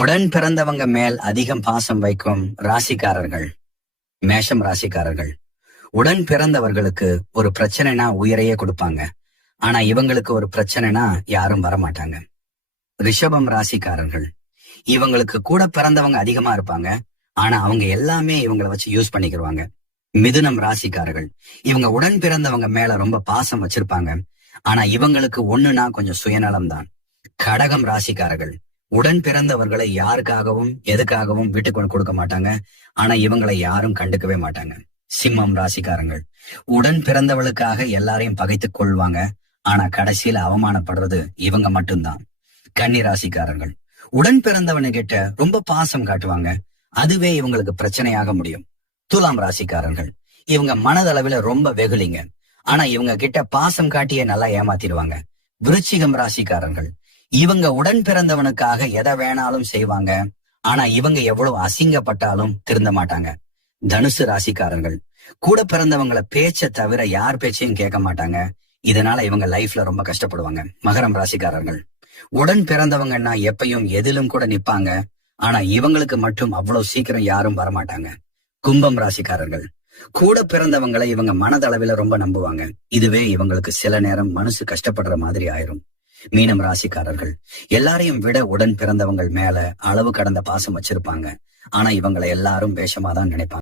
உடன் பிறந்தவங்க மேல் அதிகம் பாசம் வைக்கும் ராசிக்காரர்கள் மேஷம் ராசிக்காரர்கள். உடன் பிறந்தவர்களுக்கு ஒரு பிரச்சனைனா உயிரையே கொடுப்பாங்க. ஆனா இவங்களுக்கு ஒரு பிரச்சனைனா யாரும் வரமாட்டாங்க. ரிஷபம் ராசிக்காரர்கள். இவங்களுக்கு கூட பிறந்தவங்க அதிகமா இருப்பாங்க. ஆனா அவங்க எல்லாமே இவங்களை வச்சு யூஸ் பண்ணிக்கிடுவாங்க. மிதுனம் ராசிக்காரர்கள். இவங்க உடன் பிறந்தவங்க மேல ரொம்ப பாசம் வச்சிருப்பாங்க. ஆனா இவங்களுக்கு ஒண்ணுனா கொஞ்சம் சுயநலம் தான். கடகம் ராசிக்காரர்கள். உடன் பிறந்தவர்களை யாருக்காகவும் எதுக்காகவும் வீட்டுக்கு கொடுக்க மாட்டாங்க. ஆனா இவங்களை யாரும் கண்டுக்கவே மாட்டாங்க. சிம்மம் ராசிக்காரங்கள். உடன் பிறந்தவளுக்காக எல்லாரையும் பகைத்துக் கொள்வாங்க. ஆனா கடைசியில அவமானப்படுறது இவங்க மட்டும்தான். கன்னி ராசிக்காரர்கள். உடன் பிறந்தவனு கிட்ட ரொம்ப பாசம் காட்டுவாங்க. அதுவே இவங்களுக்கு பிரச்சனையாக முடியும். துலாம் ராசிக்காரர்கள். இவங்க மனதளவுல ரொம்ப வெகுலிங்க. ஆனா இவங்க கிட்ட பாசம் காட்டியே நல்லா ஏமாத்திடுவாங்க. விருச்சிகம் ராசிக்காரர்கள். இவங்க உடன் பிறந்தவனுக்காக எதை வேணாலும் செய்வாங்க. ஆனா இவங்க எவ்வளவு அசிங்கப்பட்டாலும் திருந்த மாட்டாங்க. தனுசு ராசிக்காரர்கள். கூட பிறந்தவங்கள பேச்ச தவிர யார் பேச்சையும் கேட்க மாட்டாங்க. இதனால இவங்க லைஃப்ல ரொம்ப கஷ்டப்படுவாங்க. மகரம் ராசிக்காரர்கள். உடன் பிறந்தவங்கன்னா எப்பயும் எதிலும் கூட நிப்பாங்க. ஆனா இவங்களுக்கு மட்டும் அவ்வளவு சீக்கிரம் யாரும் வரமாட்டாங்க. கும்பம் ராசிக்காரர்கள். கூட பிறந்தவங்களை இவங்க மனதளவில ரொம்ப நம்புவாங்க. இதுவே இவங்களுக்கு சில நேரம் மனசு கஷ்டப்படுற மாதிரி ஆயிரும். மீனம் ராசிக்காரர்கள். எல்லாரையும் விட உடன் பிறந்தவங்கள் மேல அளவு கடந்த பாசம் வச்சிருப்பாங்க. ஆனா இவங்களை எல்லாரும் வேஷமாதான் நினைப்பாங்க.